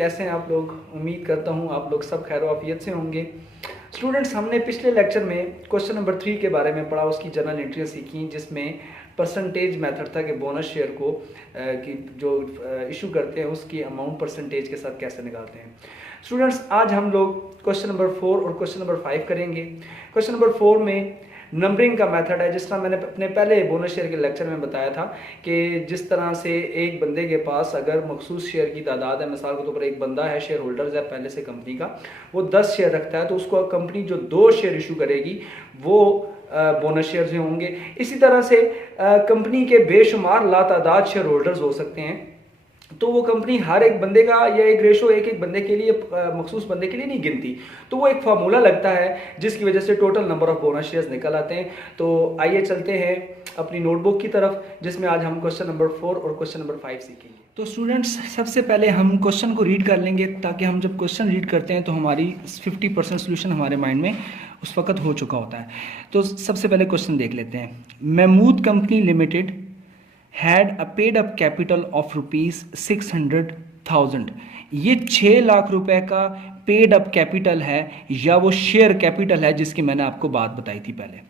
कैसे हैं आप लोग। उम्मीद करता हूँ आप लोग सब खैर वाफियत से होंगे। स्टूडेंट्स, हमने पिछले लेक्चर में क्वेश्चन नंबर 3 के बारे में पढ़ा, उसकी जनरल एंट्रियाँ सीखी, जिसमें परसेंटेज मेथड था कि बोनस शेयर को कि जो इशू करते हैं उसकी अमाउंट परसेंटेज के साथ कैसे निकालते हैं। स्टूडेंट्स, आज हम लोग क्वेश्चन नंबर 4 और क्वेश्चन नंबर 5 करेंगे। क्वेश्चन नंबर 4 में नंबरिंग का मेथड है, जिस तरह मैंने अपने पहले बोनस शेयर के लेक्चर में बताया था कि जिस तरह से एक बंदे के पास अगर मखसूस शेयर की तादाद है, मिसाल के तौर पर एक बंदा है, शेयर होल्डर्स है पहले से कंपनी का, वो 10 शेयर रखता है, तो उसको कंपनी जो 2 शेयर इशू करेगी वो बोनस शेयर से होंगे। इसी तरह से कंपनी के बेशुमार लातादाद शेयर होल्डर्स हो सकते हैं, तो वो कंपनी हर एक बंदे का या एक रेशो एक बंदे के लिए मखसूस बंदे के लिए नहीं गिनती, तो वो एक फार्मूला लगता है जिसकी वजह से total number of bonus shares निकल आते हैं। तो आइए चलते हैं अपनी नोटबुक की तरफ, जिसमें आज हम क्वेश्चन नंबर 4 और क्वेश्चन नंबर 5 सीखेंगे। तो स्टूडेंट्स, सबसे पहले हम क्वेश्चन को रीड कर लेंगे, ताकि हम जब क्वेश्चन रीड करते हैं तो हमारी 50% सोल्यूशन हमारे माइंड में उस वक्त हो चुका होता है। तो सबसे पहले क्वेश्चन देख लेते हैं। Mahmood company limited had a paid up capital of ₹600,000। ये 6 लाख रुपए का पेड अप कैपिटल है या वो शेयर कैपिटल है जिसकी मैंने आपको बात बताई थी पहले।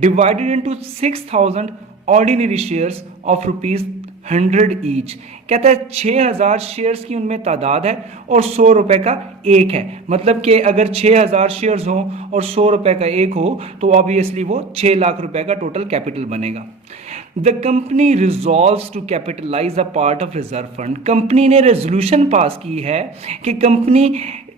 Divided into 6,000 ordinary shares of ₹100 each. कहता है 6,000 शेयर्स की उनमें तादाद है और 100 रुपए का एक है। मतलब कि अगर 6,000 शेयर्स हों और 100 रुपए का एक हो तो ऑब्वियसली वो 6 लाख रुपए का टोटल कैपिटल बनेगा। The company resolves to capitalize a part of reserve fund. Company ने रेजोल्यूशन पास की है कि कंपनी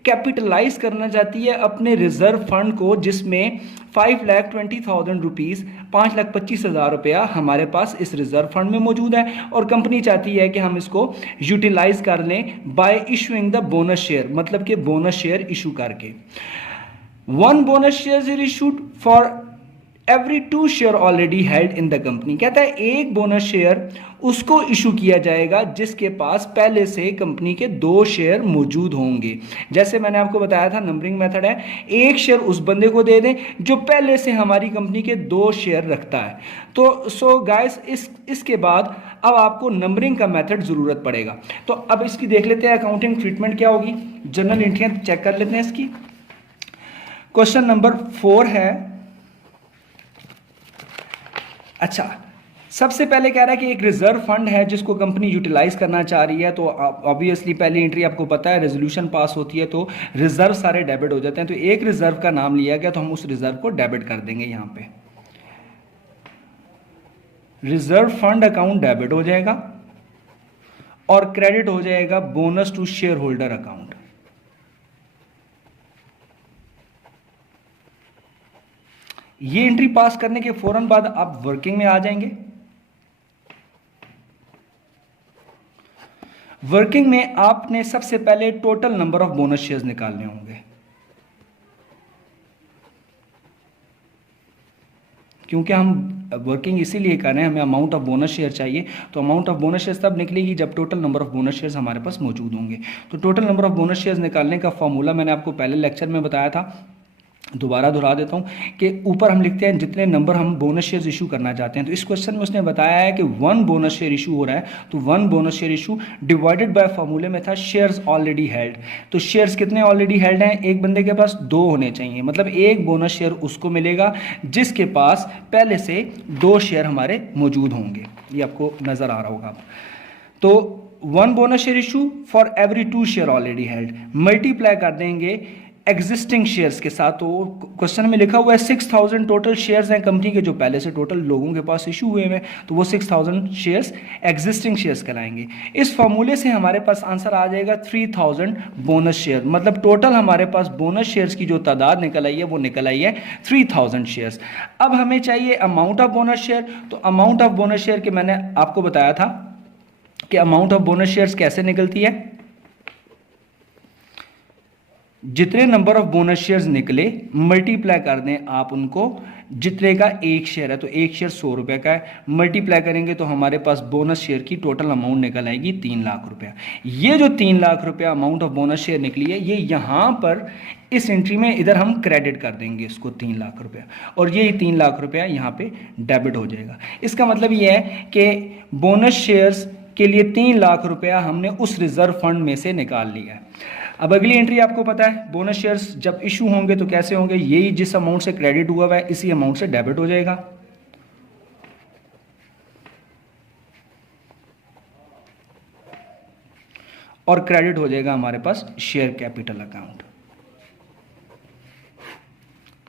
कैपिटलाइज करना चाहती है अपने रिजर्व फंड को, जिसमें 5,20,000 रुपीज़, 5,25,000 रुपया हमारे पास इस रिजर्व फंड में मौजूद है, और कंपनी चाहती है कि हम इसको यूटिलाइज कर लें bye issuing the bonus share, मतलब कि बोनस शेयर इशू करके। 1 bonus share is issued for every 2 share already held in the company. कहता है एक बोनस शेयर उसको इशू किया जाएगा जिसके पास पहले से कंपनी के 2 शेयर मौजूद होंगे। जैसे मैंने आपको बताया था नंबरिंग मेथड है, एक शेयर उस बंदे को दे दें जो पहले से हमारी कंपनी के 2 शेयर रखता है। तो सो गाइस, इसके बाद अब आपको नंबरिंग का मेथड जरूरत पड़ेगा। तो अब इसकी देख लेते हैं अकाउंटिंग ट्रीटमेंट क्या होगी। जनरल एंट्रियां चेक कर लेते हैं इसकी। क्वेश्चन नंबर 4 है। अच्छा, सबसे पहले कह रहा है कि एक रिजर्व फंड है जिसको कंपनी यूटिलाइज करना चाह रही है। तो ऑब्वियसली पहली एंट्री आपको पता है, रेजोल्यूशन पास होती है तो रिजर्व सारे डेबिट हो जाते हैं। तो एक रिजर्व का नाम लिया गया तो हम उस रिजर्व को डेबिट कर देंगे। यहां पे रिजर्व फंड अकाउंट डेबिट हो जाएगा और क्रेडिट हो जाएगा bonus to share holder account. ये एंट्री पास करने के फौरन बाद आप वर्किंग में आ जाएंगे। वर्किंग में आपने सबसे पहले total number of bonus shares निकालने होंगे, क्योंकि हम वर्किंग इसीलिए कर रहे हैं, हमें अमाउंट ऑफ बोनस शेयर चाहिए। तो अमाउंट ऑफ बोनस शेयर्स तब निकलेगी जब total number of bonus shares हमारे पास मौजूद होंगे। तो total number of bonus shares निकालने का फॉर्मूला मैंने आपको पहले लेक्चर में बताया था, दोबारा दोहरा देता हूं कि ऊपर हम लिखते हैं जितने नंबर हम बोनस शेयर्स इशू करना चाहते हैं। तो इस क्वेश्चन में उसने बताया है कि 1 बोनस शेयर इशू हो रहा है, तो 1 bonus share issue divided by फॉर्मूले में था शेयर्स ऑलरेडी हेल्ड। तो शेयर्स कितने ऑलरेडी हेल्ड हैं? एक बंदे के पास 2 होने चाहिए, मतलब एक बोनस शेयर उसको मिलेगा जिसके पास पहले से 2 शेयर हमारे मौजूद होंगे। ये आपको नजर आ रहा होगा। तो 1 bonus share issue for every 2 share already held, multiply कर देंगे एग्जिस्टिंग शेयर्स के साथ। तो क्वेश्चन में लिखा हुआ है 6,000 टोटल शेयर्स हैं कंपनी के जो पहले से टोटल लोगों के पास इशू हुए हैं, तो वो 6,000 शेयर्स एग्जिस्टिंग शेयर्स कहलाएंगे। इस फॉर्मूले से हमारे पास आंसर आ जाएगा 3,000 बोनस शेयर, मतलब टोटल हमारे पास बोनस शेयर्स की जो तादाद निकल आई है वो निकल आई है 3,000 शेयर्स। अब हमें चाहिए अमाउंट ऑफ बोनस शेयर। तो अमाउंट ऑफ बोनस शेयर के मैंने आपको बताया था कि अमाउंट ऑफ बोनस शेयर्स कैसे निकलती है। जितने नंबर ऑफ बोनस शेयर्स निकले मल्टीप्लाई कर दें आप उनको, जितने का एक शेयर है तो एक शेयर 100 रुपये का है, मल्टीप्लाई करेंगे तो हमारे पास बोनस शेयर की टोटल अमाउंट निकल आएगी 3 लाख रुपया। ये जो 3 लाख रुपया अमाउंट ऑफ बोनस शेयर निकली है, ये यहाँ पर इस एंट्री में इधर हम क्रेडिट कर देंगे इसको 3 लाख रुपया, और ये 3 लाख रुपया यहाँ पे डेबिट हो जाएगा। इसका मतलब ये है कि बोनस शेयर्स के लिए 3 लाख रुपया हमने उस रिजर्व फंड में से निकाल लिया है। अब अगली एंट्री आपको पता है, बोनस शेयर्स जब इशू होंगे तो कैसे होंगे, यही जिस अमाउंट से क्रेडिट हुआ है इसी अमाउंट से डेबिट हो जाएगा। और क्रेडिट हो जाएगा हमारे पास शेयर कैपिटल अकाउंट।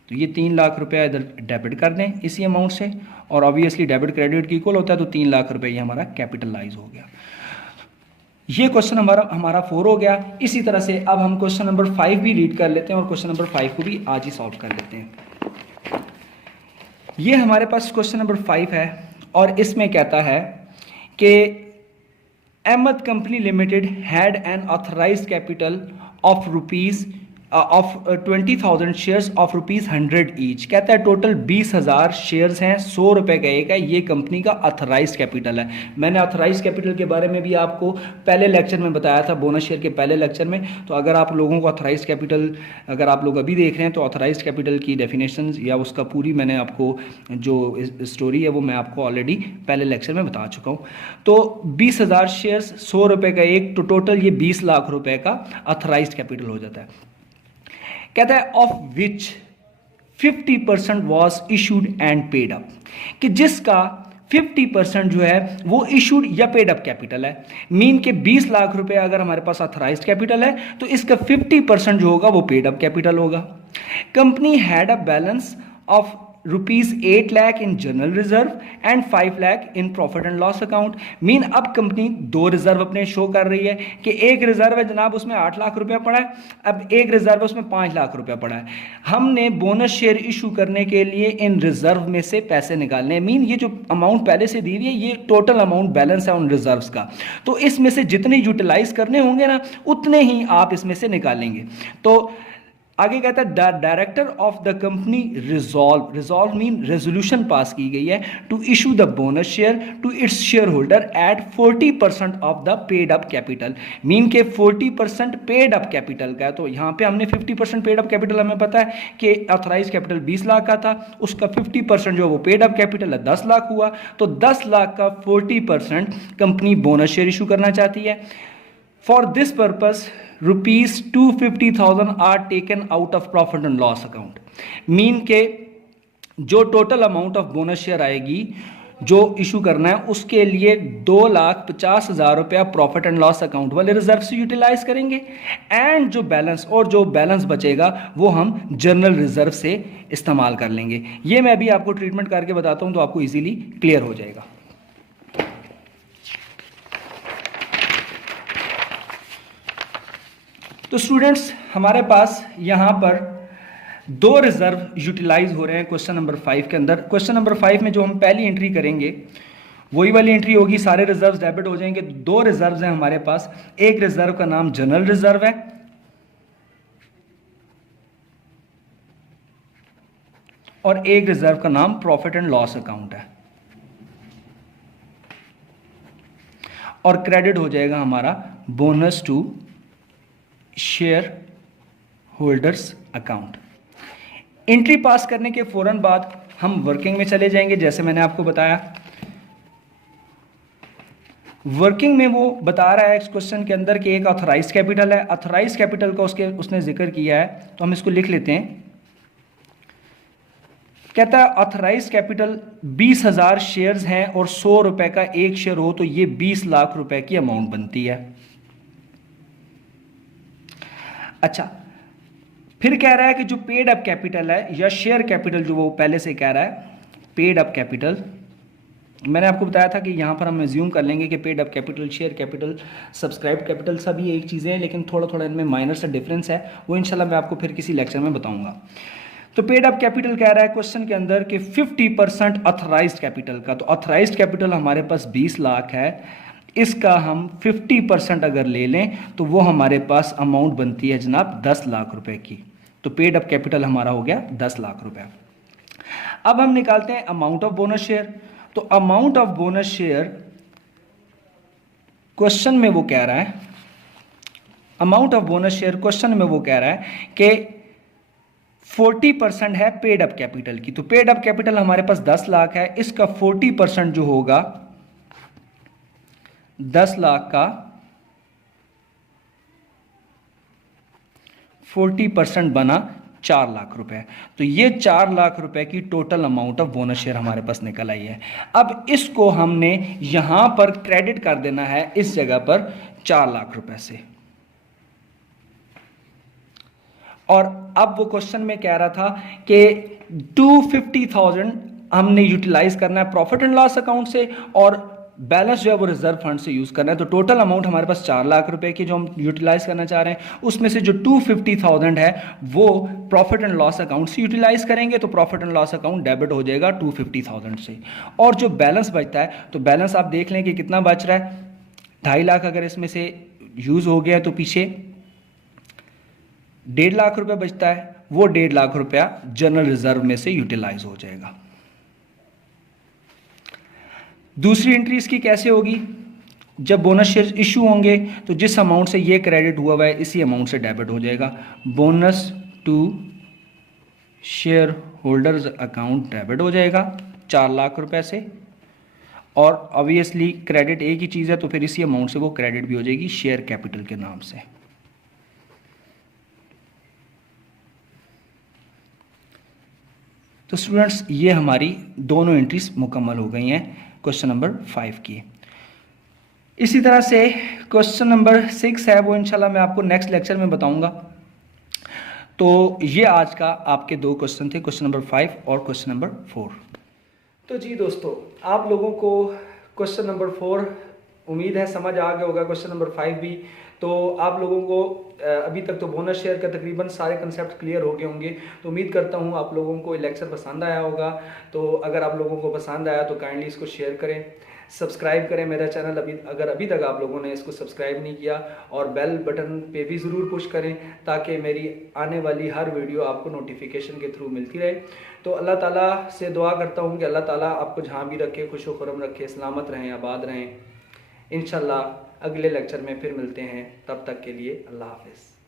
तो ये 3 लाख रुपया इधर डेबिट कर दें इसी अमाउंट से, और ऑब्वियसली डेबिट क्रेडिट की इक्वल होता है, तो 3 लाख रुपए ये हमारा कैपिटलाइज हो गया। ये क्वेश्चन हमारा 4 हो गया। इसी तरह से अब हम क्वेश्चन नंबर 5 भी रीड कर लेते हैं और क्वेश्चन नंबर 5 को भी आज ही सॉल्व कर लेते हैं। ये हमारे पास क्वेश्चन नंबर 5 है और इसमें कहता है कि Ahmed company limited had an authorized capital of 20,000 shares of ₹100 each. कहता है टोटल 20,000 शेयर्स हैं, 100 रुपए का एक है, ये कंपनी का ऑथराइज्ड कैपिटल है। मैंने ऑथराइज्ड कैपिटल के बारे में भी आपको पहले लेक्चर में बताया था, बोनस शेयर के पहले लेक्चर में। तो अगर आप लोगों को ऑथराइज्ड कैपिटल अगर आप लोग अभी देख रहे हैं तो ऑथराइज्ड कैपिटल की डेफिनेशन या उसका पूरी मैंने आपको जो स्टोरी है वो मैं आपको ऑलरेडी पहले लेक्चर में बता चुका हूँ। तो 20,000 शेयर्स, 100 रुपए का एक, तो टोटल ये 20 लाख रुपए का ऑथराइज्ड कैपिटल हो जाता है। कहता है of which 50% was issued and paid up, कि जिसका 50% जो है वो इशूड या पेड अप कैपिटल है। मीन के 20 लाख रुपए अगर हमारे पास ऑथराइज्ड कैपिटल है तो इसका 50% जो होगा वो पेड अप कैपिटल होगा। Company had a balance of ₹8 lakh in general reserve and 5 lakh in profit and loss account. Mean अब कंपनी 2 रिजर्व अपने शो कर रही है कि एक रिजर्व है जनाब उसमें 8 लाख रुपया पड़ा है, अब एक रिजर्व है उसमें 5 लाख रुपया पड़ा है। हमने बोनस शेयर इशू करने के लिए इन रिजर्व में से पैसे निकालने हैं। मीन ये जो अमाउंट पहले से दी हुई है ये टोटल अमाउंट बैलेंस है उन रिजर्व्स का, तो इसमें से जितने यूटिलाइज करने होंगे ना उतने ही आप इसमें से निकालेंगे। तो आगे कहता है director of the company resolve mean resolution pass की गई है to issue the bonus share to its share holder at 40% of the paid up capital. Mean के 40% पेड अप कैपिटल का है, तो यहाँ पे हमने 50% पेड अप कैपिटल, हमें पता है कि ऑथराइज कैपिटल 20 लाख का था, उसका 50% जो वो पेड अप कैपिटल है 10 लाख हुआ, तो 10 लाख का 40% कंपनी बोनस शेयर इशू करना चाहती है। For this purpose ₹250,000 are taken out of profit and loss account. Mean के जो total amount of bonus share आएगी जो इशू करना है उसके लिए 2,50,000 रुपया प्रॉफिट एंड लॉस अकाउंट वाले रिजर्व से यूटिलाइज करेंगे, एंड जो बैलेंस बचेगा वो हम जनरल रिजर्व से इस्तेमाल कर लेंगे। ये मैं अभी आपको ट्रीटमेंट करके बताता हूं तो आपको इजीली क्लियर हो जाएगा। तो स्टूडेंट्स हमारे पास यहाँ पर 2 रिजर्व यूटिलाइज हो रहे हैं क्वेश्चन नंबर 5 के अंदर। क्वेश्चन नंबर 5 में जो हम पहली एंट्री करेंगे वही वाली एंट्री होगी, सारे रिजर्व डेबिट हो जाएंगे। 2 रिजर्व हैं हमारे पास, एक रिजर्व का नाम जनरल रिजर्व है और एक रिजर्व का नाम प्रॉफिट एंड लॉस अकाउंट है, और क्रेडिट हो जाएगा हमारा bonus to share holders account. Entry pass करने के फौरन बाद हम वर्किंग में चले जाएंगे। जैसे मैंने आपको बताया वर्किंग में वो बता रहा है इस क्वेश्चन के अंदर कि एक ऑथराइज्ड कैपिटल है, ऑथराइज्ड कैपिटल का उसने जिक्र किया है तो हम इसको लिख लेते हैं। कहता है ऑथराइज्ड कैपिटल 20,000 शेयर्स हैं और 100 रुपए का एक शेयर हो तो ये 20 लाख रुपए की अमाउंट बनती है। अच्छा, फिर कह रहा है कि जो पेड अप कैपिटल है या शेयर कैपिटल जो वो पहले से कह रहा है पेड अप कैपिटल, मैंने आपको बताया था कि यहाँ पर हम एज्यूम कर लेंगे कि paid up capital, share capital, subscribe capital सभी एक चीज़ें हैं, लेकिन थोड़ा थोड़ा इनमें माइनर सा डिफरेंस है, वो इंशाल्लाह मैं आपको फिर किसी लेक्चर में बताऊंगा। तो पेड अप कैपिटल कह रहा है क्वेश्चन के अंदर कि 50% ऑथराइज्ड कैपिटल का, तो ऑथराइज्ड कैपिटल हमारे पास 20 लाख है, इसका हम 50% अगर ले लें तो वो हमारे पास अमाउंट बनती है जनाब 10 लाख रुपए की। तो पेड अप कैपिटल हमारा हो गया 10 लाख रुपए। अब हम निकालते हैं अमाउंट ऑफ बोनस शेयर। तो amount of bonus share question में वो कह रहा है, amount of bonus share question में वो कह रहा है कि 40% है पेड अप कैपिटल की। तो पेड अप कैपिटल हमारे पास 10 लाख है, इसका 40% जो होगा 10 लाख का 40% बना 4 लाख रुपए। तो ये 4 लाख रुपए की total amount of bonus share हमारे पास निकल आई है। अब इसको हमने यहां पर क्रेडिट कर देना है इस जगह पर 4 लाख रुपए से। और अब वो क्वेश्चन में कह रहा था कि 250,000 हमने यूटिलाइज करना है प्रॉफिट एंड लॉस अकाउंट से और बैलेंस जो है वो रिजर्व फंड से यूज करना है। तो टोटल अमाउंट हमारे पास 4 लाख रुपए की जो हम यूटिलाइज करना चाह रहे हैं, उसमें से जो 250,000 है वो प्रॉफिट एंड लॉस अकाउंट से यूटिलाइज करेंगे। तो profit and loss account debit हो जाएगा 250,000 से। और जो बैलेंस बचता है, तो बैलेंस आप देख लें कि कितना बच रहा है। 2.5 लाख अगर इसमें से यूज हो गया तो पीछे 1.5 लाख रुपए बचता है, वो 1.5 लाख रुपया जनरल रिजर्व में से यूटिलाइज हो जाएगा। दूसरी एंट्री इसकी कैसे होगी, जब बोनस शेयर इशू होंगे तो जिस अमाउंट से ये क्रेडिट हुआ है इसी अमाउंट से डेबिट हो जाएगा। Bonus to share holders account debit हो जाएगा 4 लाख रुपए से। और ऑब्वियसली क्रेडिट एक ही चीज़ है तो फिर इसी अमाउंट से वो क्रेडिट भी हो जाएगी शेयर कैपिटल के नाम से। तो स्टूडेंट्स ये हमारी दोनों एंट्रीज मुकम्मल हो गई हैं क्वेश्चन नंबर 5 की। इसी तरह से क्वेश्चन नंबर 6 है, वो इंशाल्लाह मैं आपको नेक्स्ट लेक्चर में बताऊंगा। तो ये आज का आपके 2 क्वेश्चन थे, क्वेश्चन नंबर 5 और क्वेश्चन नंबर 4। तो जी दोस्तों, आप लोगों को क्वेश्चन नंबर 4 उम्मीद है समझ आ गया होगा, क्वेश्चन नंबर 5 भी। तो आप लोगों को अभी तक तो बोनस शेयर का तकरीबन सारे कंसेप्ट क्लियर हो गए होंगे। तो उम्मीद करता हूँ आप लोगों को ये लेक्चर पसंद आया होगा। तो अगर आप लोगों को पसंद आया तो काइंडली इसको शेयर करें, सब्सक्राइब करें मेरा चैनल अगर अभी तक आप लोगों ने इसको सब्सक्राइब नहीं किया, और बेल बटन पे भी ज़रूर पुश करें ताकि मेरी आने वाली हर वीडियो आपको नोटिफिकेशन के थ्रू मिलती रहे। तो अल्लाह ताला से दुआ करता हूँ कि अल्लाह ताला आपको जहाँ भी रखे खुश खुरम रखे, सलामत रहें, आबाद रहें। इंशाल्लाह अगले लेक्चर में फिर मिलते हैं, तब तक के लिए अल्लाह हाफ़िज़।